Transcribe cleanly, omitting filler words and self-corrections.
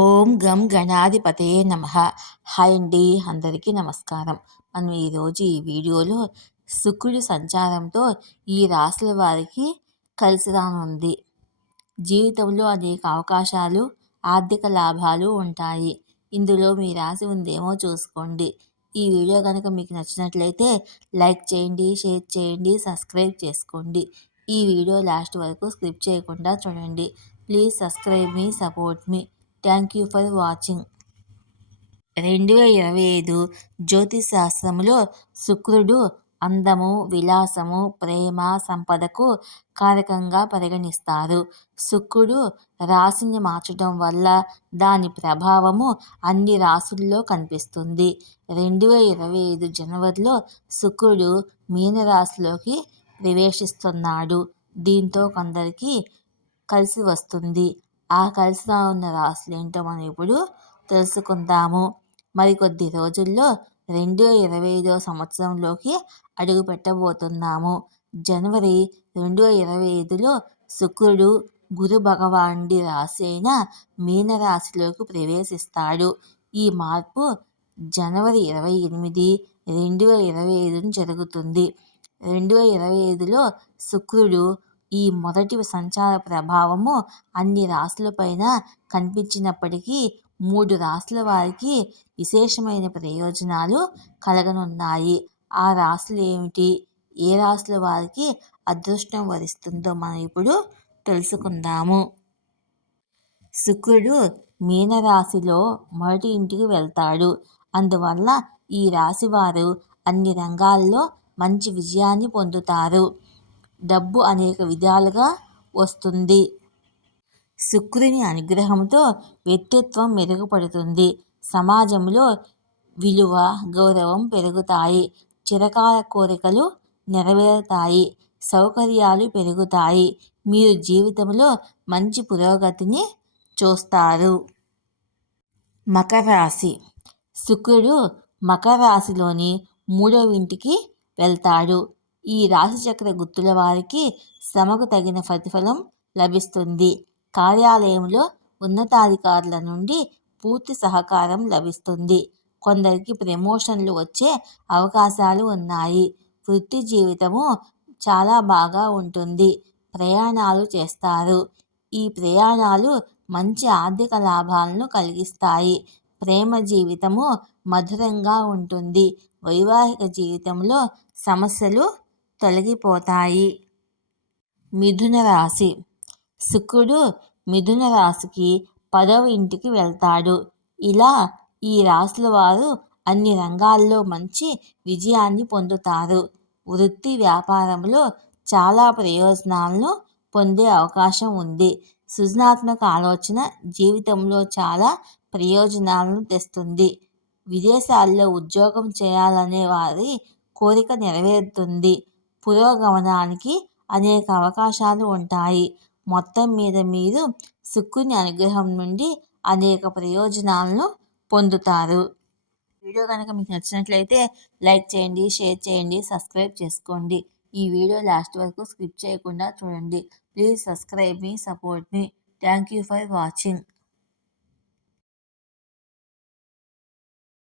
ఓం గం గణాధిపతయే నమః. హాయ్ అండి, అందరికీ నమస్కారం. మనం ఈరోజు ఈ వీడియోలో శుక్రుడి సంచారంతో ఈ రాశుల వారికి కలిసి రానుంది. జీవితంలో అనేక అవకాశాలు, ఆర్థిక లాభాలు ఉంటాయి. ఇందులో మీ రాశి ఉందేమో చూసుకోండి. ఈ వీడియో కనుక మీకు నచ్చినట్లయితే లైక్ చేయండి, షేర్ చేయండి, సబ్స్క్రైబ్ చేసుకోండి. ఈ వీడియో లాస్ట్ వరకు స్కిప్ చేయకుండా చూడండి. Please subscribe me, support me. Thank you for watching. 2025 జ్యోతిష్ శాస్త్రములో శుక్రుడు అందము, విలాసము, ప్రేమ, సంపదకు కారకంగా పరిగణిస్తారు. శుక్రుడు రాశిని మార్చడం వల్ల దాని ప్రభావము అన్ని రాశుల్లో కనిపిస్తుంది. 2025 జనవరిలో శుక్రుడు మీనరాశిలోకి ప్రవేశిస్తున్నాడు. దీంతో కొందరికి కలిసి వస్తుంది. ఆ కలిసి ఉన్న రాశులు ఏంటో మనం ఇప్పుడు తెలుసుకుందాము. మరికొద్ది రోజుల్లో 2025 సంవత్సరంలోకి అడుగు పెట్టబోతున్నాము. జనవరి 2025లో శుక్రుడు గురు భగవానుడి రాశి అయిన మీనరాశిలోకి ప్రవేశిస్తాడు. ఈ మార్పు జనవరి 28, 2025 జరుగుతుంది. 2025లో శుక్రుడు ఈ మొదటి సంచార ప్రభావము అన్ని రాశులపైన కనిపించినప్పటికీ 3 రాశుల వారికి విశేషమైన ప్రయోజనాలు కలగనున్నాయి. ఆ రాశులు ఏమిటి, ఏ రాశుల వారికి అదృష్టం వరిస్తుందో మనం ఇప్పుడు తెలుసుకుందాము. శుక్రుడు మీనరాశిలో మొదటి ఇంటికి వెళ్తాడు. అందువల్ల ఈ రాశి వారు అన్ని రంగాల్లో మంచి విజయాన్ని పొందుతారు. డబ్బు అనేక విధాలుగా వస్తుంది. శుక్రుని అనుగ్రహంతో వ్యక్తిత్వం మెరుగుపడుతుంది. సమాజంలో విలువ, గౌరవం పెరుగుతాయి. చిరకాల కోరికలు నెరవేరుతాయి. సౌకర్యాలు పెరుగుతాయి. మీరు జీవితంలో మంచి పురోగతిని చూస్తారు. మకర రాశి. శుక్రుడు మకర రాశిలోని 3వ ఇంటికి వెళ్తాడు. ఈ రాశిచక్ర గుర్తుల వారికి శ్రమకు తగిన ప్రతిఫలం లభిస్తుంది. కార్యాలయంలో ఉన్నతాధికారుల నుండి పూర్తి సహకారం లభిస్తుంది. కొందరికి ప్రమోషన్లు వచ్చే అవకాశాలు ఉన్నాయి. వృత్తి జీవితము చాలా బాగా ఉంటుంది. ప్రయాణాలు చేస్తారు. ఈ ప్రయాణాలు మంచి ఆర్థిక లాభాలను కలిగిస్తాయి. ప్రేమ జీవితము మధురంగా ఉంటుంది. వైవాహిక జీవితంలో సమస్యలు తొలగిపోతాయి. మిథున రాశి. శుక్రుడు మిథున రాశికి 10వ ఇంటికి వెళ్తాడు. ఇలా ఈ రాశుల వారు అన్ని రంగాల్లో మంచి విజయాన్ని పొందుతారు. వృత్తి వ్యాపారంలో చాలా ప్రయోజనాలను పొందే అవకాశం ఉంది. సృజనాత్మక ఆలోచన జీవితంలో చాలా ప్రయోజనాలను తెస్తుంది. విదేశాల్లో ఉద్యోగం చేయాలనే వారి కోరిక నెరవేరుతుంది. పురోగమనానికి అనేక అవకాశాలు ఉంటాయి. మొత్తం మీద మీరు శుక్రుని అనుగ్రహం నుండి అనేక ప్రయోజనాలను పొందుతారు. వీడియో కనుక మీకు నచ్చినట్లయితే లైక్ చేయండి, షేర్ చేయండి, సబ్స్క్రైబ్ చేసుకోండి. ఈ వీడియో లాస్ట్ వరకు స్కిప్ చేయకుండా చూడండి. Please subscribe me, support me. Thank you for watching.